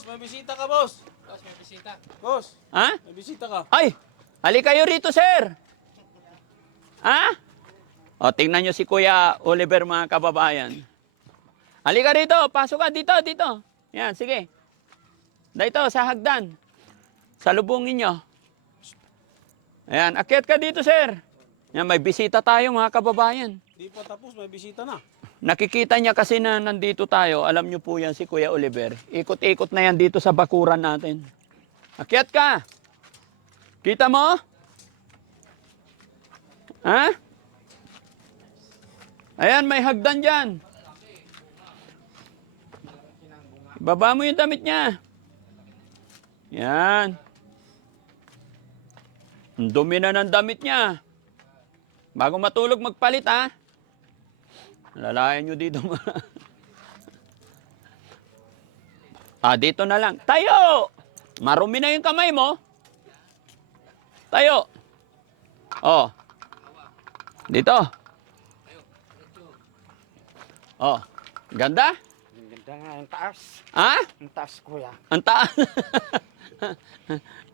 Boss, may bisita ka, boss. Boss, may bisita. Boss, Ha? may bisita ka. Ay! Halika kayo rito, sir! Ha? O, tingnan nyo si Kuya Oliver, mga kababayan. Halika rito, pasok ka dito, dito. Yan, sige. Dito, sa hagdan. Salubungin nyo. Ayan, akyat ka dito, sir. Yan, may bisita tayo, mga kababayan. Di pa tapos, may bisita na. Nakikita niya kasi na nandito tayo. Alam niyo po yan si Kuya Oliver. Ikot-ikot na yan dito sa bakuran natin. Akyat ka. Kita mo? Ha? Ayan, may hagdan dyan. Baba mo yung damit niya. Yan. Ang dumi na ng damit niya. Bago matulog, magpalit, ha? Lalayan nyo dito. Dito na lang. Tayo! Marumi na yung kamay mo. Tayo. Oh. Dito. Oh. Ganda? Ang ganda nga, ang taas. Ha? Ang taas, kuya. Ang taas.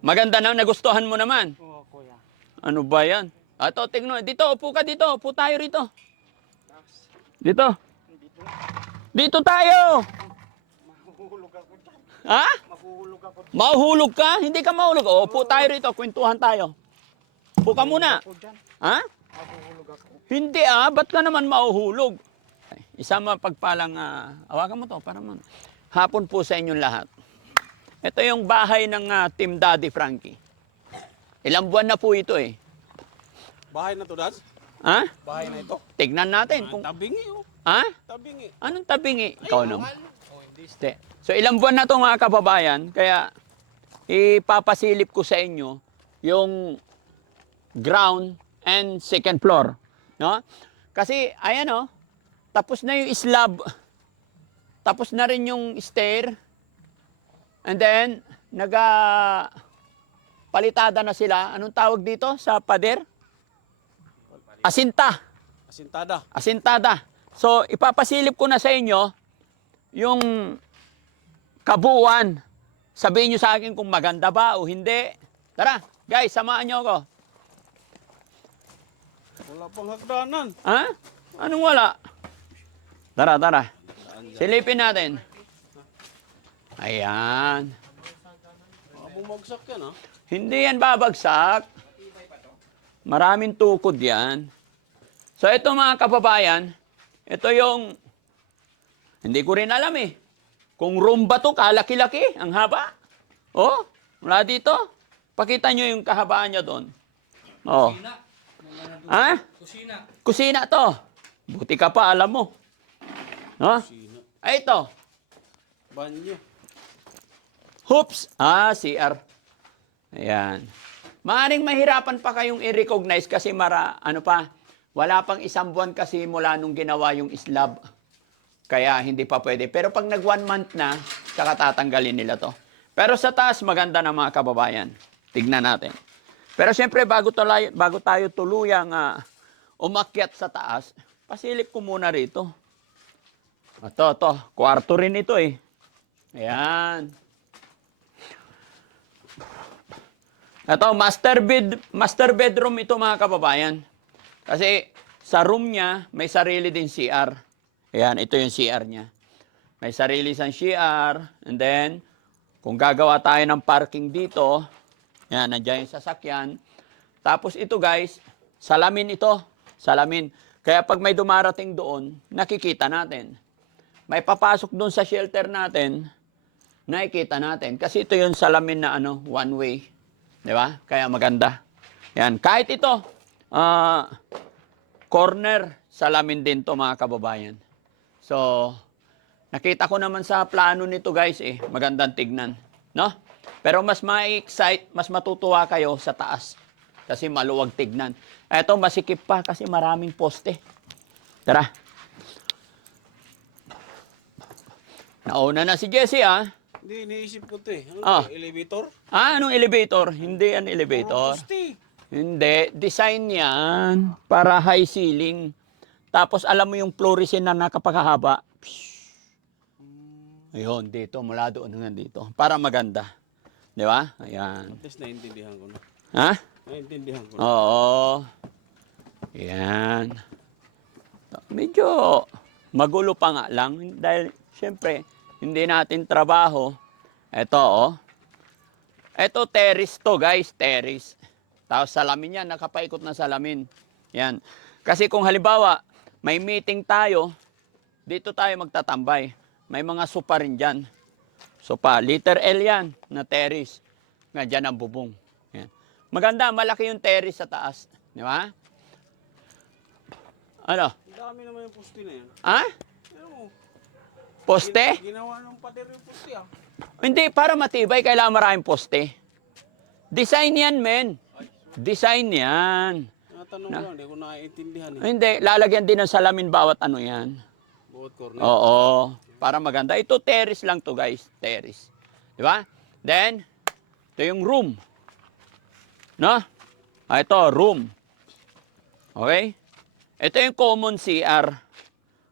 Maganda na, nagustuhan mo naman. Oo, kuya. Ano ba yan? Ito, tingnan. Dito, upo ka dito. Upo tayo rito. Dito. Dito. Dito tayo. Mahuhulog ako dyan. Ha? Mahuhulog ako dyan. Mahuhulog ka? Hindi ka mahulog. O, upo tayo rito. Kwentuhan tayo. Upo ka muna. Ako dyan. Ha? Mahuhulog ako. Hindi ba't ka naman mahuhulog? Isa mapagpalang, awakan mo to para man. Hapon po sa inyong lahat. Ito yung bahay ng Team Daddy Frankie. Ilang buwan na po ito eh. Bahay na to, Dads. Ha? Bahay na ito. Tignan natin kung... Tabingi, oh. Ha? Tabingi. Anong tabingi? Ikaw naman. Oh, hindi. Hindi. So ilang buwan na to mga kababayan, kaya ipapasilip ko sa inyo yung ground and second floor. No? Kasi ayan tapos na yung slab, tapos na rin yung stair, and then palitada na sila. Anong tawag dito sa pader? Asinta. Asintada. Asintada. So, ipapasilip ko na sa inyo yung kabuuan. Sabihin nyo sa akin kung maganda ba o hindi. Tara, guys, samahan nyo ako. Wala pang hagdanan. Ha? Anong wala? Tara, tara. Silipin natin. Ayan. Bumagsak yan, ha? Hindi yan babagsak. Maraming tukod yan. So, ito mga kababayan, ito yung, hindi ko rin alam eh. Kung room ba to, kalaki-laki, ang haba. Oh, mula dito. Pakita nyo yung kahabaan niya doon. Oh. Ha? Kusina. Kusina to. Buti ka pa, alam mo. No? Sino? Ay, ito. Banyo. Hoops. CR. Ayan. Maaring mahirapan pa kayong i-recognize kasi wala pang isang buwan kasi mula nung ginawa yung slab. Kaya hindi pa pwede. Pero pag nag 1 month na, saka tatanggalin nila to. Pero sa taas, maganda na mga kababayan. Tignan natin. Pero siyempre, bago tayo tuluyang umakyat sa taas, pasilip ko muna rito. Ito. Kwarto rin ito eh. Ayan. Ito, master bedroom ito mga kababayan. Kasi sa room niya, may sarili din CR. Ayan, ito yung CR niya. May sarili siyang CR. And then, kung gagawa tayo ng parking dito, yan, nandiyan yung sasakyan. Tapos ito guys, salamin ito. Salamin. Kaya pag may dumarating doon, nakikita natin. May papasok doon sa shelter natin, nakikita natin. Kasi ito yung salamin na one way. Di ba? Kaya maganda. Yan. Kahit ito, corner, salamin din to mga kababayan. So, nakita ko naman sa plano nito guys magandang tignan. No? Pero mas ma-excite, mas matutuwa kayo sa taas. Kasi maluwag tignan. Ito, masikip pa kasi maraming poste. Tara. Nauna na si Jesse, Hindi, iniisip ko ito eh. Elevator? Anong elevator? Hindi yan elevator. Poste. Hindi. Design yan para high ceiling. Tapos alam mo yung fluorescent na nakapakahaba. Ayun, dito, mula doon hanggang dito. Para maganda. Di ba? Ayan. At least naiintindihan ko na. Ha? Naiintindihan ko na. Oo. Ayan. Medyo magulo pa nga lang. Dahil, syempre, hindi natin trabaho. Ito, oh. Ito, terrace to, guys. Terrace. Tapos salamin yan. Nakapaikot na salamin. Yan. Kasi kung halimbawa, may meeting tayo, dito tayo magtatambay. May mga sopa rin dyan. Sopa. Liter L yan na terrace. Nga dyan ang bubong. Yan. Maganda. Malaki yung terrace sa taas. Di ba? Ano? Ang dami naman yung poste na yan. Ha? Ano mo? Poste? Ginawa ng pader yung poste ah. Hindi, para matibay, kailangan maraming poste. Design yan, men. Design yan. Natanong ko lang, hindi ko naiintindihan eh. Hindi, lalagyan din ng salamin bawat ano yan. Bukod corner. Oo, para maganda. Ito, terrace lang to, guys. Terrace. Di ba? Then, ito yung room. No? Ito, room. Okay? Ito yung common CR.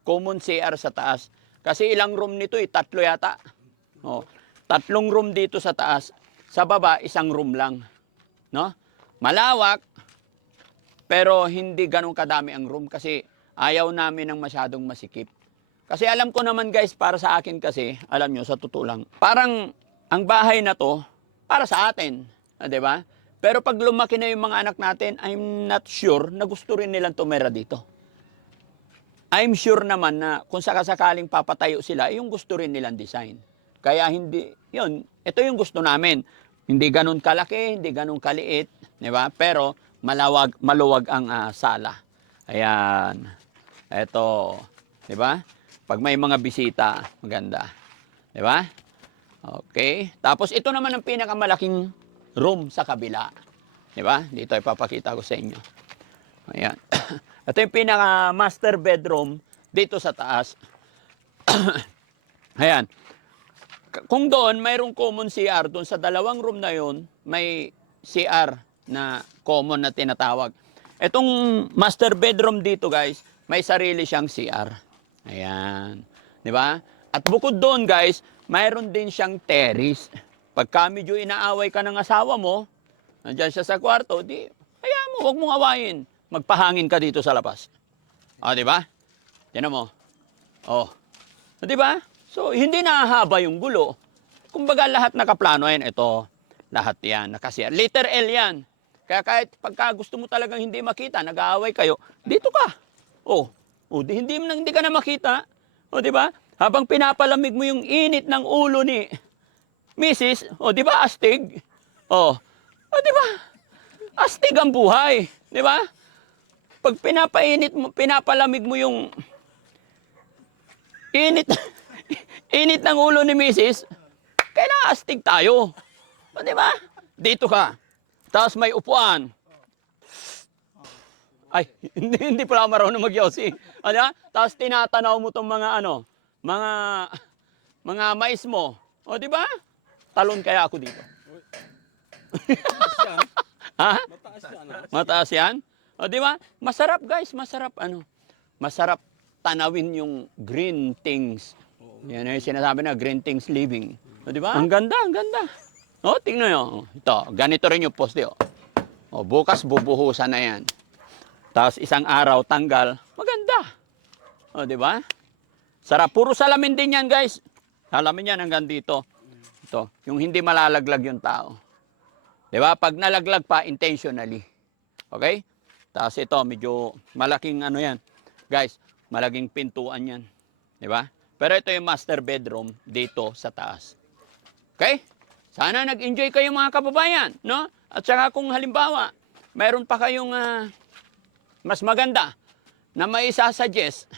Common CR sa taas. Kasi ilang room nito eh? 3 yata. Oh, 3 room dito sa taas. Sa baba, 1 room lang. No? Malawak, pero hindi ganun kadami ang room kasi ayaw namin ng masyadong masikip. Kasi alam ko naman guys, para sa akin kasi, alam nyo, sa totoo lang, parang ang bahay na to, para sa atin. Di ba? Pero pag lumaki na yung mga anak natin, I'm not sure na gusto rin nilang tumira dito. I'm sure naman na kung sakasakaling papatayo sila, yung gusto rin nilang design. Kaya hindi, yun, ito yung gusto namin. Hindi ganun kalaki, hindi ganun kaliit, di ba? Pero maluwag ang sala. Ayan. Ito, di ba? Pag may mga bisita, maganda. Di ba? Okay. Tapos ito naman ang pinakamalaking room sa kabila. Di ba? Dito ipapakita ko sa inyo. Ayan. Ito yung pinaka master bedroom dito sa taas. Ayan. Kung doon, mayroong common CR, doon sa 2 room na yun, may CR na common na tinatawag. Itong master bedroom dito guys, may sarili siyang CR. Ayan. Di ba? At bukod doon guys, mayroon din siyang terrace. Pagka medyo inaaway ka ng asawa mo, nandiyan siya sa kwarto, di, hayaan mo, huwag mong awayin. Magpahangin ka dito sa labas. O, di ba? Tinan mo. O. Di ba? So, hindi nahahaba yung gulo. Kumbaga, lahat nakaplano yan. Ito, lahat yan. Nakasiya. Liter L yan. Kaya kahit pagka gusto mo talagang hindi makita, nag-aaway kayo, dito ka. Hindi ka na makita. O, di ba? Habang pinapalamig mo yung init ng ulo ni Mrs., di ba, astig? Di ba? Astig ang buhay. Di ba? Pag pinapalamig mo yung init ng ulo ni Mrs., kailangan astig tayo. Di ba? Dito ka. Tapos may upuan. Ay, hindi pala marunong mag-yosi. Ano? Tapos tinatanaw mo tong mga mga mais mo. Di ba? Talon kaya ako dito. Mataas yan. Ha? Mataas yan ah. Mataas yan? Di ba? Masarap guys, masarap Masarap tanawin yung green things. Yan yung sinasabi na green things living. Di ba? Ang ganda, ang ganda. Tingnan nyo. Ito, ganito rin yung poste. Bukas bubuhusan na yan. Tapos 1 araw tanggal, maganda. Di ba? Sarap. Puro salamin din yan guys. Salamin yan hanggang dito. Ito, yung hindi malalaglag yung tao. Di ba? Pag nalaglag pa, intentionally. Okay? Tapos ito, medyo malaking ano yan. Guys, malaking pintuan yan. Di ba? Pero ito yung master bedroom dito sa taas. Okay? Sana nag-enjoy kayo mga kababayan. No? At saka kung halimbawa, mayroon pa kayong mas maganda na may isasuggest.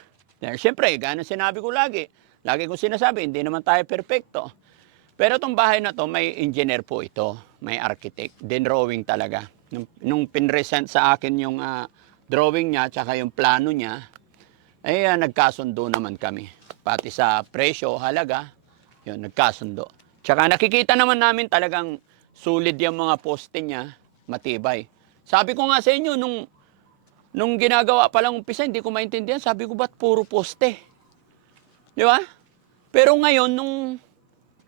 Siyempre, gana sinabi ko lagi. Lagi kong sinasabi, hindi naman tayo perfecto. Pero itong bahay na to, may engineer po ito. May architect. Drawing talaga. Nung pinresent sa akin yung drawing niya, tsaka yung plano niya, nagkasundo naman kami. Pati sa presyo, halaga, yun, nagkasundo. Tsaka nakikita naman namin talagang solid yung mga poste niya, matibay. Sabi ko nga sa inyo, nung ginagawa pa lang umpisa, hindi ko maintindihan. Sabi ko, ba't puro poste? Di ba? Pero ngayon,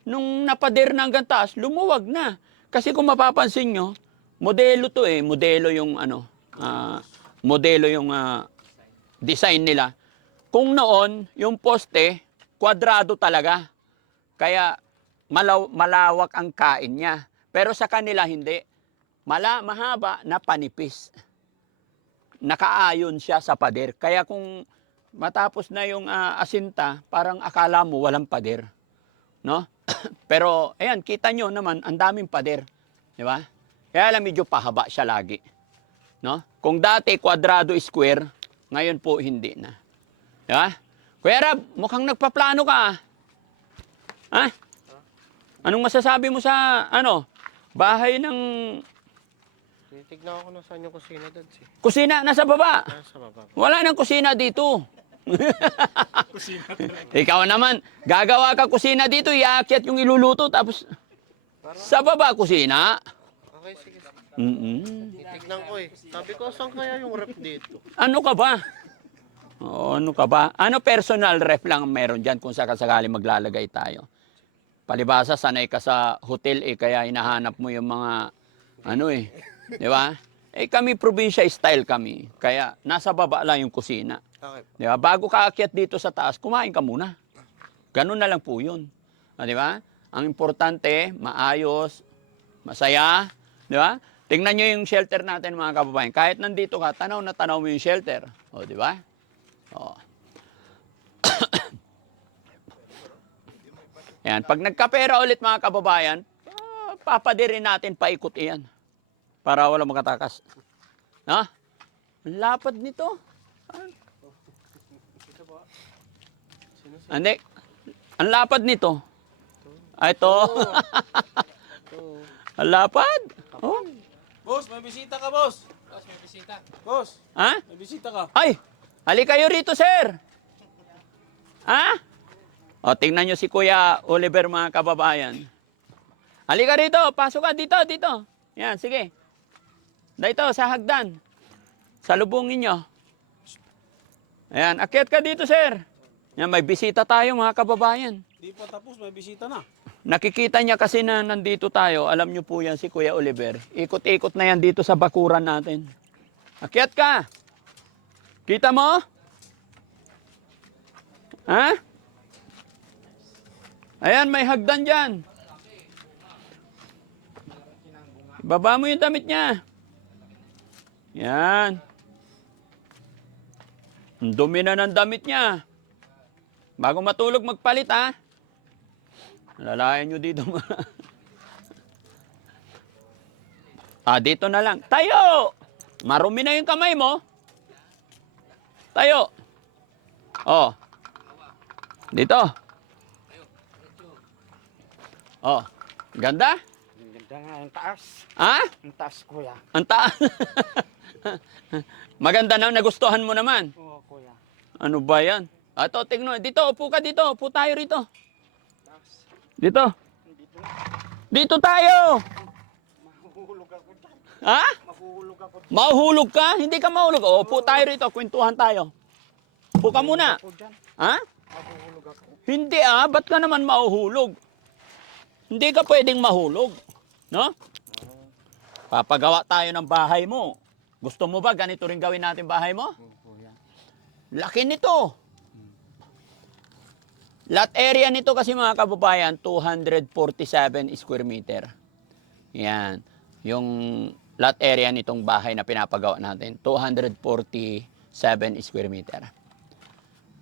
nung napader na hanggang taas, lumuwag na. Kasi kung mapapansin nyo, modelo to eh. Modelo yung design nila. Kung noon, yung poste, kwadrado talaga. Kaya malawak ang kain niya. Pero sa kanila hindi. Mahaba na panipis. Nakaayon siya sa pader. Kaya kung matapos na yung asinta, parang akala mo walang pader. No? Pero, ayan, kita nyo naman, ang daming pader. Di ba? Kaya lang medyo pahaba siya lagi. No? Kung dati kwadrado square, ngayon po hindi na. Di ba? Kuya Rab, mukhang nagpaplano ka. Ha? Anong masasabi mo sa, bahay ng Titignan ako na saan yung kusina, Dads. kusina? Nasa baba. Nasa baba. Wala nang kusina dito. Ikaw naman, gagawa ka kusina dito, iakyat yung iluluto, tapos sa baba kusina. Okay, sige. Mm-mm. Titignan ko eh. Sabi ko, saan kaya yung rep dito? Ano ka ba? Ano ka ba? Ano personal ref lang meron dyan kung sakasakali maglalagay tayo? Palibasa, sanay ka sa hotel kaya hinahanap mo yung mga, di ba? Kami probinsya style kami, kaya nasa baba lang yung kusina. Okay. Di ba? Bago ka akyat dito sa taas, kumain ka muna. Ganun na lang po yun. Di ba? Ang importante, maayos, masaya. Di ba? Tingnan nyo yung shelter natin mga kababayan. Kahit nandito ka, tanaw na tanaw mo yung shelter. O, di ba? O. Yan. Pag nagkapera ulit mga kababayan, papadirin natin paikot iyan. Para wala makatakas. Ha? Ang lapad nito. Hindi. Ang lapad nito. Ito. Ang lapad. Oh. Boss, may bisita ka, boss. Boss, may bisita. Boss, Ha? may bisita ka. Ay! Halika kayo rito, sir. Ha? O, tingnan nyo si Kuya Oliver, mga kababayan. Halika rito. Pasok ka dito, dito. Yan, sige. Dito, sa hagdan. Salubungin nyo. Ayan, akyat ka dito, sir. Yan, may bisita tayo, mga kababayan. Di pa tapos, may bisita na. Nakikita niya kasi na nandito tayo. Alam niyo po yan si Kuya Oliver. Ikot-ikot na yan dito sa bakuran natin. Akyat ka. Kita mo? Ha? Ayan, may hagdan dyan. Baba mo yung damit niya. Yan. Ang dumi na ng damit niya. Bago matulog, magpalit, ha? Lalayan nyo dito. Dito na lang. Tayo! Marumi na yung kamay mo. Tayo. Oh. Dito. Oh. Ganda? Ang ganda nga, ang taas. Ha? Ang taas, kuya. Ang taas. Maganda na, nagustuhan mo naman. Oo, kuya. Ano ba yan? Ito, tignan. Dito, upo ka dito. Upo tayo rito. Dito. Dito. Dito tayo. Mahuhulog ako dyan. Ha? Mahuhulog ako dyan. Mahulog ka? Hindi ka mahulog. O, upo tayo rito. Kwentuhan tayo. Upo ka muna. Ako dyan. Ha? Mahuhulog ako. Hindi Ba't ka naman mahuhulog? Hindi ka pwedeng mahulog. No? Papagawa tayo ng bahay mo. Gusto mo ba ganito rin gawin natin bahay mo? Oo, kuya. Laki nito. Lot area nito kasi mga kababayan, 247 square meter. Yan. Yung lot area nitong bahay na pinapagawa natin, 247 square meter.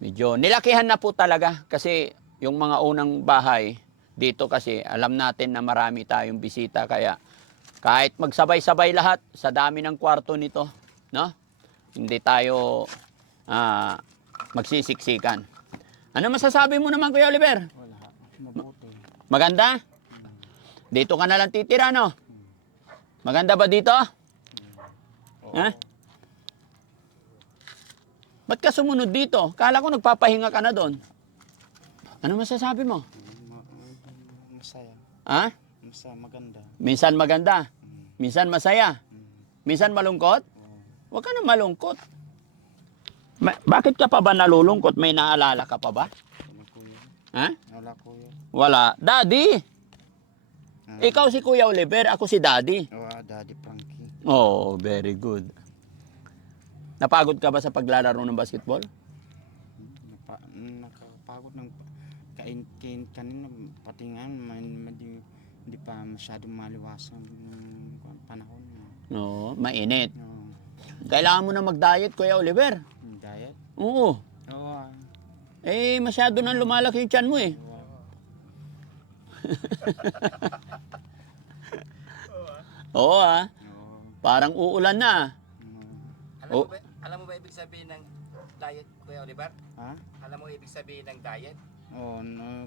Medyo nilakihan na po talaga kasi yung mga unang bahay dito kasi alam natin na marami tayong bisita kaya kahit magsabay-sabay lahat sa dami ng kwarto nito, no? Hindi tayo magsisiksikan. Ano masasabi mo naman, Kuya Oliver? Wala. Mabuti. Maganda? Dito ka na lang titira, no? Maganda ba dito? Ha? Ba't ka sumunod dito? Kala ko nagpapahinga ka na doon. Ano masasabi mo? Masaya. Ha? Masaya, maganda. Minsan maganda. Minsan masaya. Minsan malungkot. Huwag ka na malungkot. Bakit ka pa ba nalulungkot? May naalala ka pa ba? Ano, kuya? Ha? Wala kuya. Wala. Daddy! Ah, Ikaw si Kuya Oliver, ako si Daddy. Daddy Frankie. Oh, very good. Napagod ka ba sa paglalaro ng basketball? Nakakapagod ng kain kanina, pati nga hindi pa masyadong maliwasan ng panahon. No, mainit. No, Kailangan mo na mag-diet, Kuya Oliver. diet. Oo. Oo. Eh, masyado nang lumalaki yung tiyan mo eh. Oo ah. Oo. Parang uulan na. Oh. Alam mo ba ibig sabihin ng diet, Kuya Oliver? Ha? Alam mo ibig sabihin ng diet? Oo,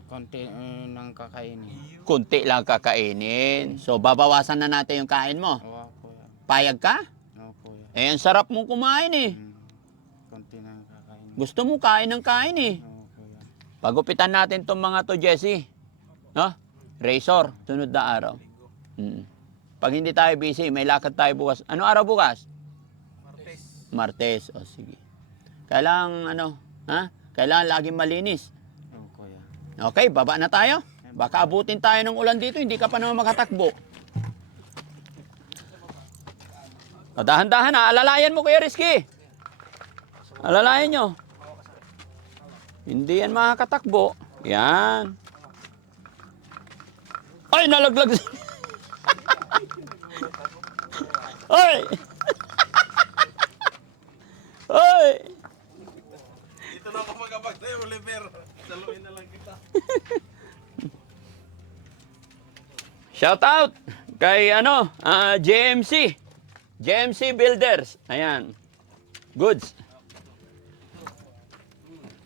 konti ng kakainin. Kunti lang kakainin. So, babawasan na natin yung kain mo. Oo, kuya. Payag ka? Oo, kuya. Eh, ang sarap mong kumain eh. Konti ng kakainin. Gusto mo kain ng kain eh. Oo, kuya. Pagupitan natin tong mga to, Jesse. No? Razor, sunod na araw. Pag hindi tayo busy, may lakad tayo bukas. Ano araw bukas? Martes. Martes. O, sige. Kailangan, Kailangan laging malinis. Oo, kuya. Okay, baba na tayo. Baka abutin tayo ng ulan dito, hindi ka pa naman makatakbo. O, dahan-dahan ha. Alalayan mo, Kuya Rizky. Alalayan nyo. Hindi yan makakatakbo. Yan. Ay, nalaglag. Ay! Ay! Dito na ako magkapagtayo, Oliver. Saluhin na lang kita. Shout out kay JMC. JMC Builders. Ayan. Goods.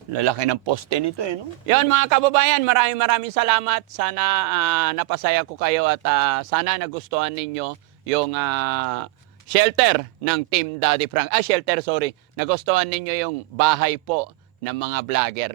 Lalaki ng poste nito no? Yan mga kababayan, maraming salamat. Sana napasaya ko kayo at sana nagustuhan ninyo yung shelter ng Team Daddy Frank. Shelter, sorry. Nagustuhan ninyo yung bahay po ng mga vlogger.